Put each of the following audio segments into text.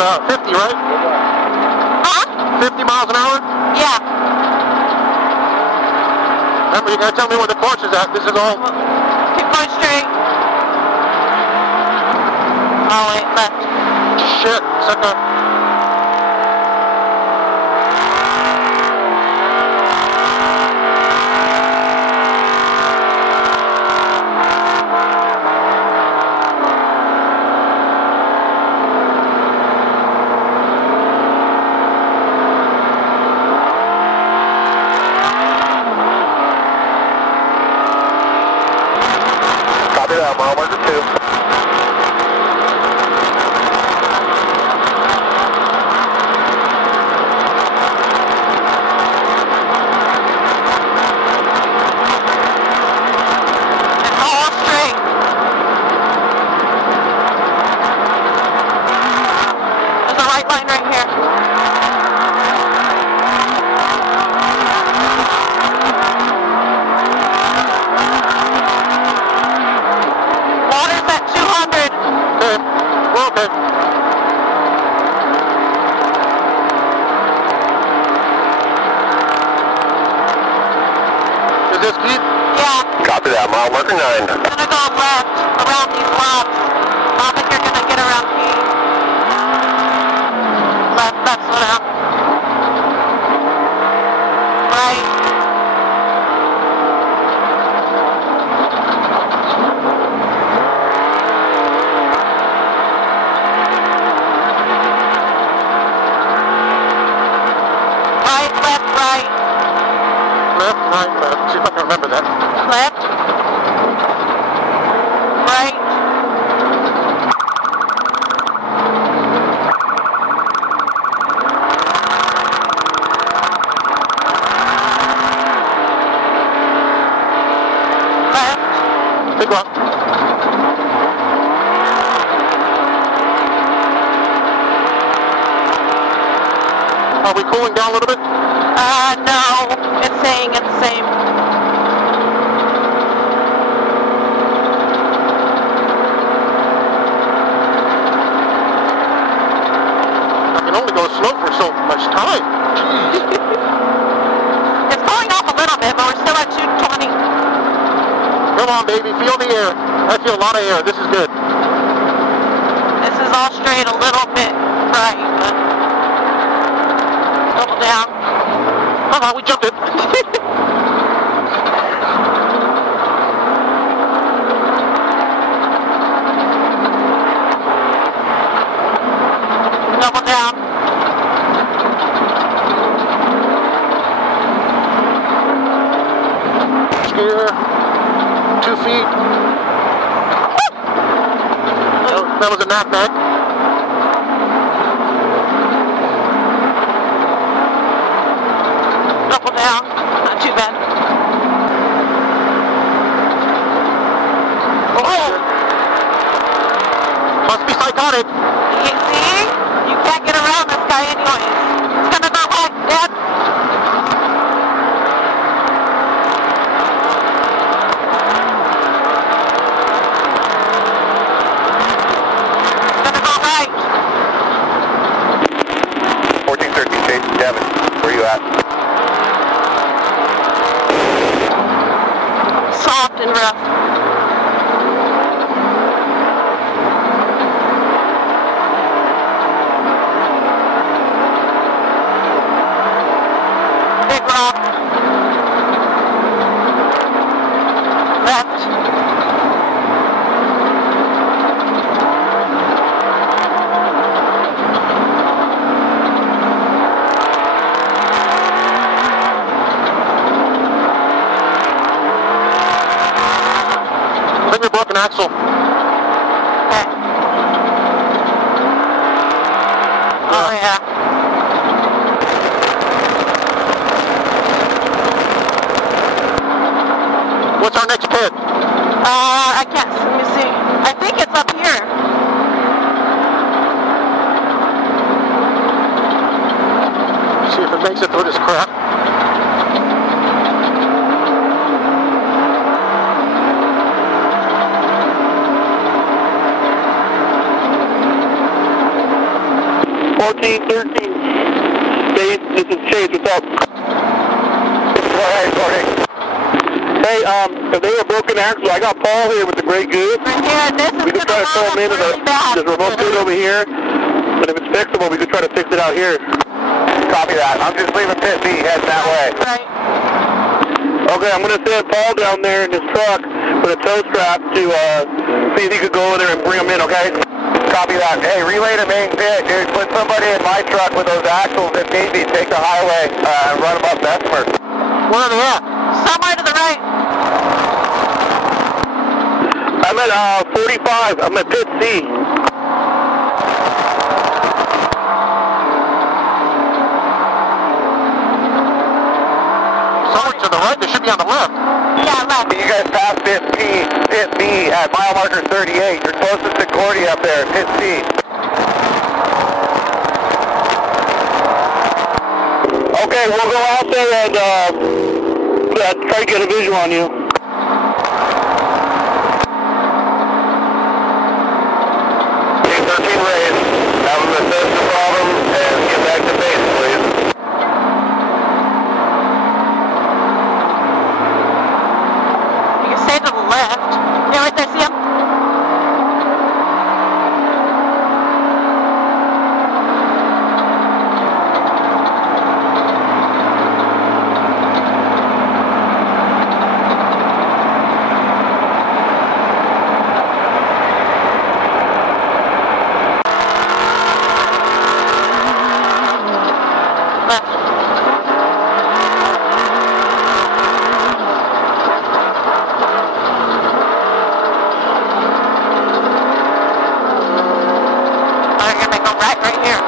50, right? Huh? 50 miles an hour? Yeah. Remember, you gotta tell me where the course is at. This is all... Keep going straight. Oh, wait, left. Shit, sucker. Copy that, mile marker 2. Is this Keith? Yeah. Copy that, mile marker 9. I'm gonna go left around these blocks. I don't think you're gonna get around Keith. Left, slow down. Right. Right, left, right. Left, right, left. See if I can remember that. Left. Right. Left. Big rock. Are we cooling down a little bit? No. It's saying it's the same. I can only go slow for so much time. Jeez. It's going off a little bit, but we're still at 220. Come on, baby. Feel the air. I feel a lot of air. This is good. This is all straight, a little bit right, but double down. Uh-huh, we jumped it. Double down. Gear. 2 feet. That was a knockback. Double down. Not too bad. Oh! Must be psychotic. You see? You can't get around this guy anyways. It's gonna go right, Dad. It's gonna go right. 1413 Chase, Devin, where you at? Soft and rough. Big rock. Left. I think we broke an axle. Okay. Oh yeah. What's our next pit? I can't, let me see. I think it's up here. See if it makes it through this crap. 1413. Chase, this is Chase. What's up? Hey, if they were broken axle, I got Paul here with the Great Goose. Right here, this is We could try to pull him into really bad. the remote pit over here. But if it's fixable, we could try to fix it out here. Copy that. I'm just leaving pit B, heading that way. Right. Okay, I'm going to send Paul down there in his truck with a tow strap to see if he could go over there and bring him in, okay? Copy that. Hey, relay to main pit, dude. Put somebody in my truck with those axles if need be. Take the highway and run them up Bessemer. Where are they at? Somewhere to the right. I'm at 45. I'm at pit C. Somewhere to the right? They should be on the left. Yeah, left. You guys passed pit B at mile marker 38. You're closest to Cordy up there, pit C. Okay, we'll go out there and try to get a visual on you. Team 13 raised. Have them assess the problem and get back to base, please. You can stay to the left. Yeah, right there, see him? Right here.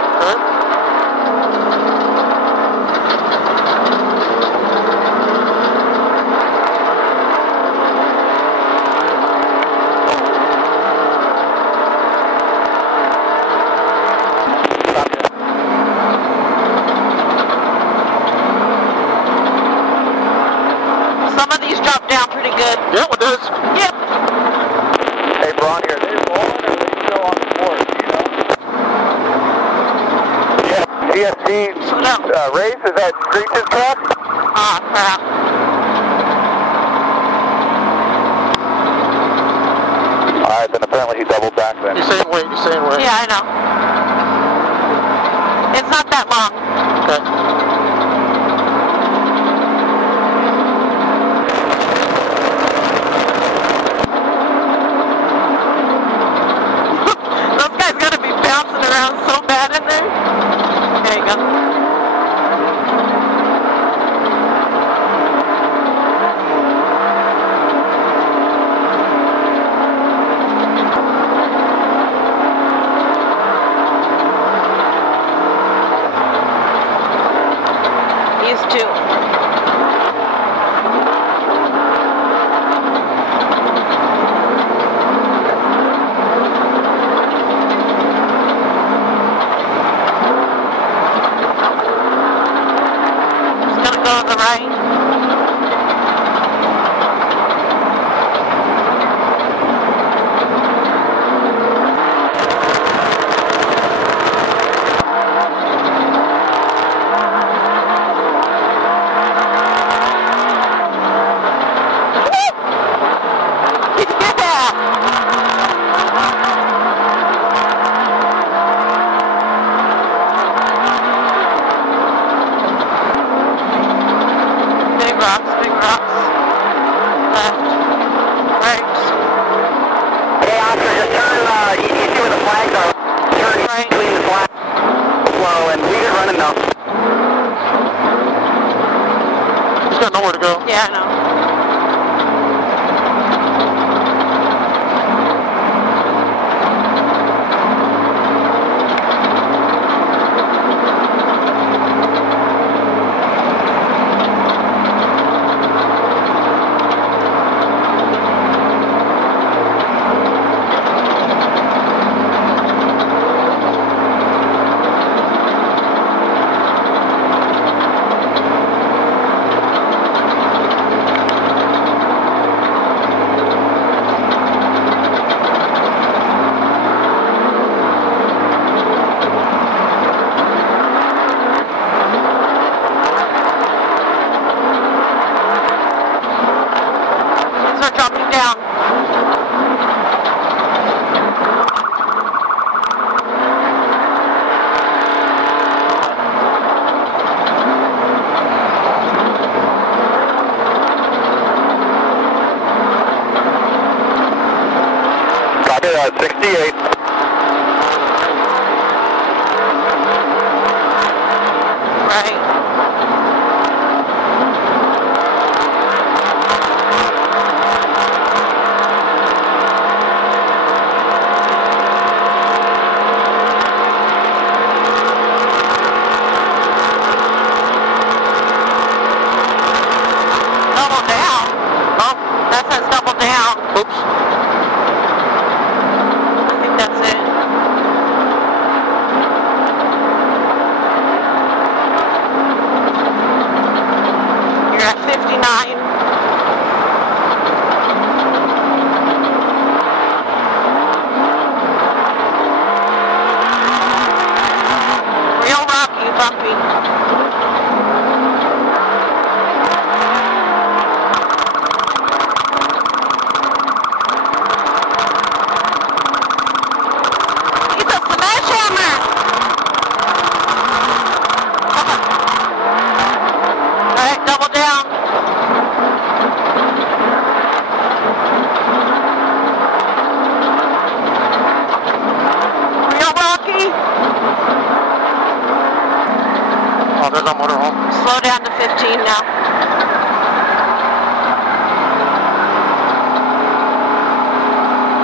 Some of these drop down pretty good. Yeah, it does. Yep. Hey, Bron, here. They rolling or they still on the board, you know? Yeah, TFT race, is that Screech's truck? Ah, crap. Alright, then apparently he doubled back then. You're saying wait, you're saying wait. Yeah, I know. It's not that long. Okay. Those guys gotta be bouncing around so bad in there. There you go. These two. Just gonna go to the right. Big rocks. Left. Right. Hey, officer, just turn, you see where the flags are. Turn Right. between the flags. Slow and leave it running now. He's got nowhere to go. Yeah, I know. down. Copy that, 68. Right. Double down. Huh? That says double down. Oops. I think that's it. You're at 59. Real rocky, bumpy. He's a smash hammer. All right, double down. Real rocky. Oh, there's our motorhome. Slow down to 15 now.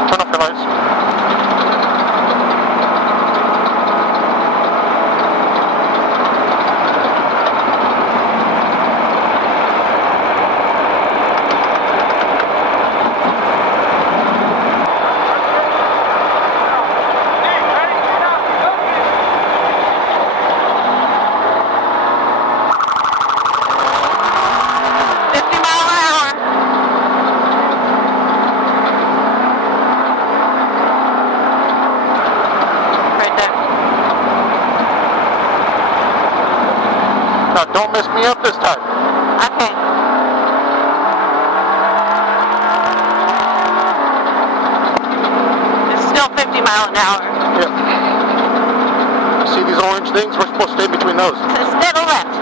Turn off your lights. Now, don't mess me up this time. Okay. It's still 50 miles an hour. Yep. See these orange things? We're supposed to stay between those. Instead of left.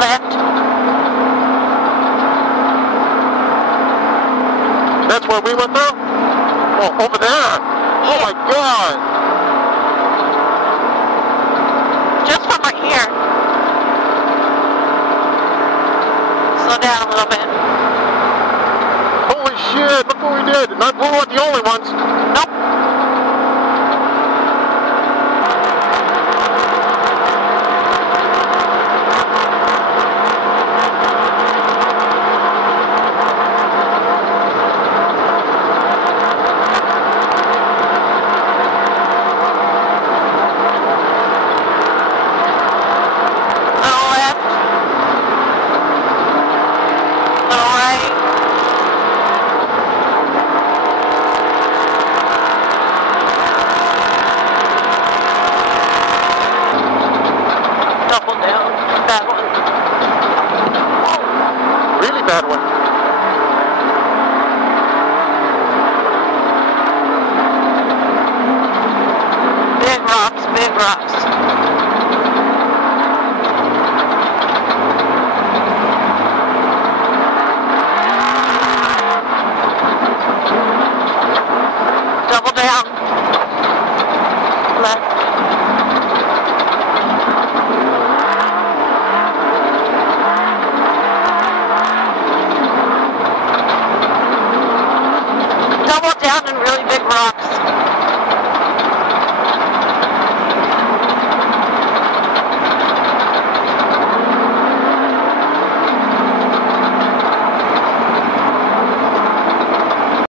Left. That's where we went through? Oh, over there. Oh my God. Just from right here. Slow down a little bit. Holy shit, look what we did. And we weren't the only ones. Nope. Little left. Little right. Double down. That one. Really bad one. Big rocks, big rocks. Double down. Left. Double down and really big rocks.